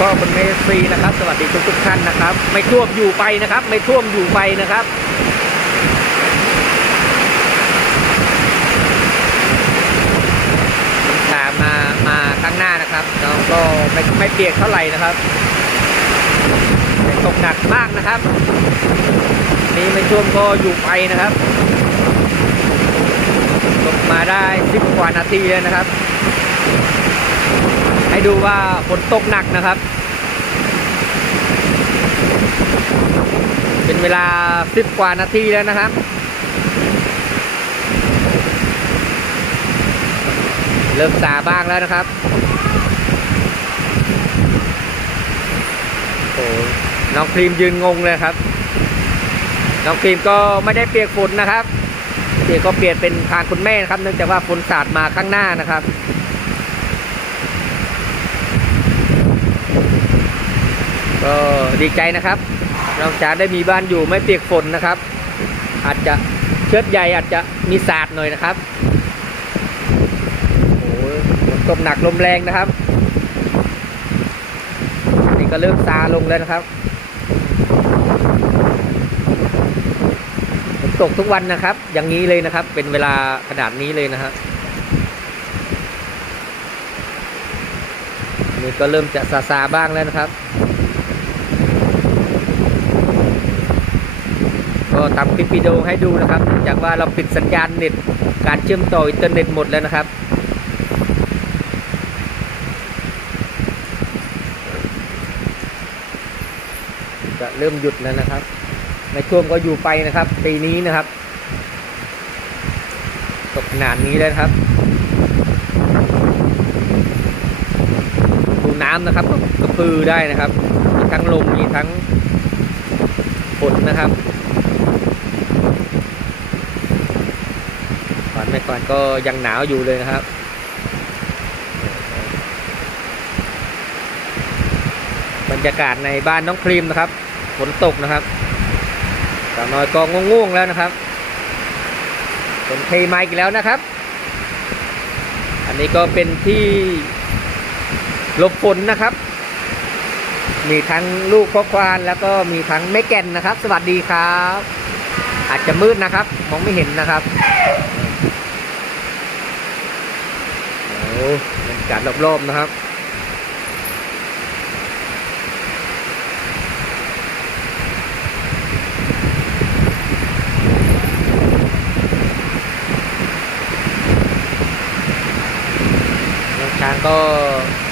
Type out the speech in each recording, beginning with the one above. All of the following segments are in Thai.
ก็บนเมสซีนะครับ สวัสดีทุกทุกท่านนะครับ ไม่ท่วมอยู่ไปนะครับ ไม่ท่วมอยู่ไปนะครับตามมามาข้างหน้านะครับน้องก็ไม่ไม่เปียกเท่าไหร่นะครับแต่ตกหนักมากนะครับ นี่ไม่ท่วมก็อยู่ไปนะครับตกมาได้สิบกว่านาทีแล้วนะครับ ให้ดูว่าฝนตกหนักนะครับ เป็นเวลาสิบกว่านาทีแล้วนะครับ เริ่มซาบ้างแล้วนะครับโอ้น้องครีมยืนงงเลยครับ น้องครีมก็ไม่ได้เปียกฝนนะครับเปียกก็เปลี่ยนเป็นทางคุณแม่นะครับ เนื่องจากว่าฝนสาดมาข้างหน้านะครับ ก็ดีใจนะครับ เราจะได้มีบ้านอยู่ไม่เปียกฝนนะครับ อาจจะเชิดใหญ่อาจจะมีสาดหน่อยนะครับโอ้โหฝนตกหนักลมแรงนะครับ นี่ก็เริ่มซาลงแล้วนะครับฝนตกทุกวันนะครับ อย่างนี้เลยนะครับ เป็นเวลาขนาดนี้เลยนะครับนี่ก็เริ่มจะซาซาบ้างแล้วนะครับ ทำคลิปวิดีโอให้ดูนะครับ จากว่าเราปิดสัญญาณเน็ตการเชื่อมต่ออินเทอร์เน็ตหมดแล้วนะครับจะเริ่มหยุดแล้วนะครับ ในช่วงก็อยู่ไปนะครับ ปีนี้นะครับ ตกขนาดนี้เลยนะครับดูน้ำนะครับก็กระพือได้นะครับ มีทั้งลมมีทั้งฝนนะครับ ก่อนก่อนก็ยังหนาวอยู่เลยนะครับบรรยากาศในบ้านน้องครีมนะครับฝนตกนะครับสาวน้อยก็ง่วงๆแล้วนะครับเป็นเทไมค์อีกแล้วนะครับ อันนี้ก็เป็นที่หลบฝนนะครับ มีทั้งลูกพ่อควานแล้วก็มีทั้งแม่แก่นนะครับ สวัสดีครับ อาจจะมืดนะครับ มองไม่เห็นนะครับโอ้ บรรยากาศรอบๆนะครับน้องช้างก็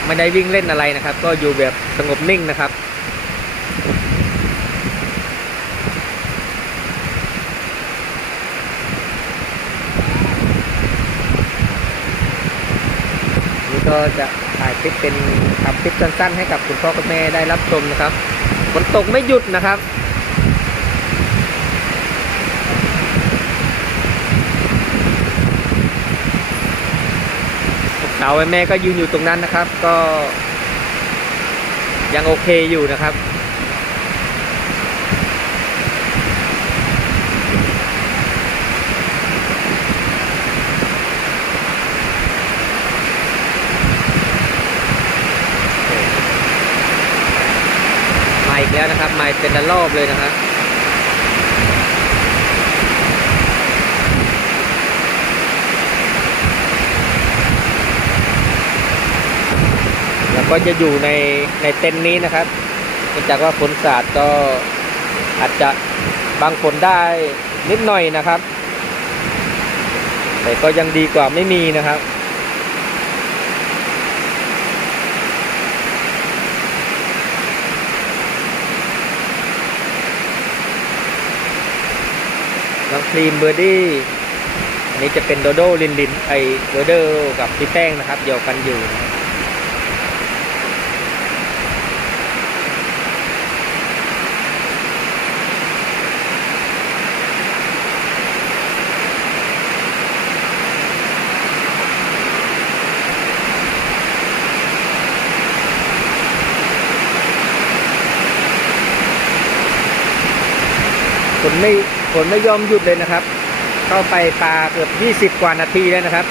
ไม่ได้วิ่งเล่นอะไรนะครับ ก็อยู่แบบสงบนิ่งนะครับ ก็จะถ่ายคลิปเป็นทำคลิปสั้นๆ ให้กับคุณพ่อคุณแม่ได้รับชมนะครับฝนตกไม่หยุดนะครับ สาวแม่ก็ยืนอยู่ตรงนั้นนะครับ ก็ยังโอเคอยู่นะครับ มาอีกแล้ว นะครับมาเป็นระลอบเลยนะครับแล้วก็จะอยู่ในในเต็นท์นี้นะครับเนื่องจากว่าฝนสาดก็อาจจะบางฝนได้นิดหน่อยนะครับ แต่ก็ยังดีกว่าไม่มีนะครับ น้องครีมเบอร์ดี้อันนี้จะเป็นโดโดลินลินไอโดโดกับพี่แป้งนะครับเดียวกันอยู่คนไม่ ฝนไม่ยอมหยุดเลยนะครับ เข้าไปปลาเกือบ 20 กว่านาทีแล้วนะครับ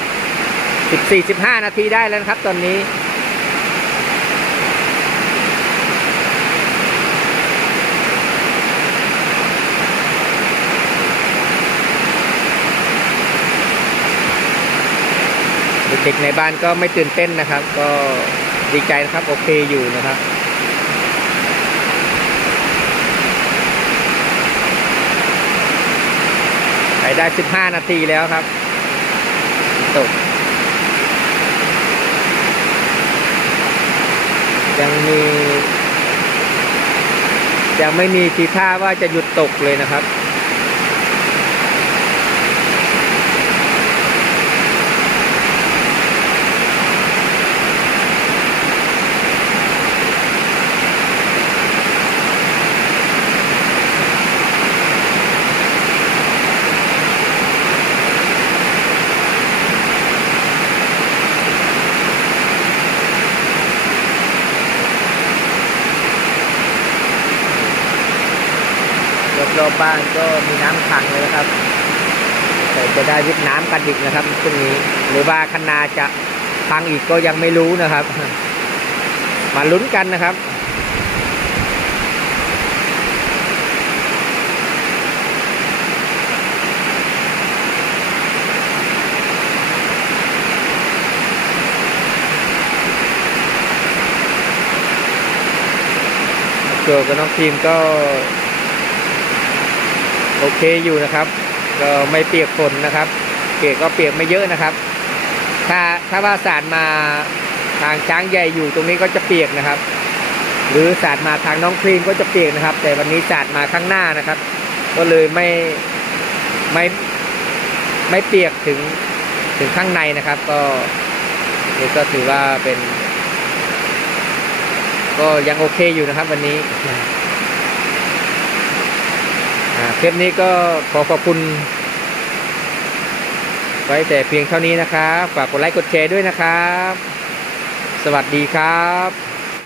14-15 นาทีได้แล้วนะครับ ตอนนี้เด็กในบ้านก็ไม่ตื่นเต้นนะครับ ก็ดีใจนะครับ โอเคอยู่นะครับ ไปได้ 15 นาทีแล้วครับตกยังมี ยังไม่มีทีท่าว่าจะหยุดตกเลยนะครับ ร อบบ้านก็มีน้ำขังเลยนะครับ แต่จะได้วิทน้ำกันอีกนะครับช่วงนี้หรือว่าคณาจะพังอีกก็ยังไม่รู้นะครับ มาลุ้นกันนะครับโจกับน้องทีมก็ โอเคอยู่นะครับ ก็ไม่เปียกฝนนะครับเปียกก็เปียกไม่เยอะนะครับ ถ้าถ้าว่าสาดมาทางช้างใหญ่อยู่ตรงนี้ก็จะเปียกนะครับ หรือสาดมาทางน้องครีมก็จะเปียกนะครับ แต่วันนี้สาดมาข้างหน้านะครับ ก็เลยไม่ไม่ไม่เปียกถึงถึงข้างในนะครับ ก็นี่ก็ถือว่าเป็น ก็ยังโอเคอยู่นะครับวันนี้ คลิปนี้ก็ขอขอบคุณ ไว้แต่เพียงเท่านี้นะครับ ฝากกดไลค์กดแชร์ด้วยนะครับ สวัสดีครับ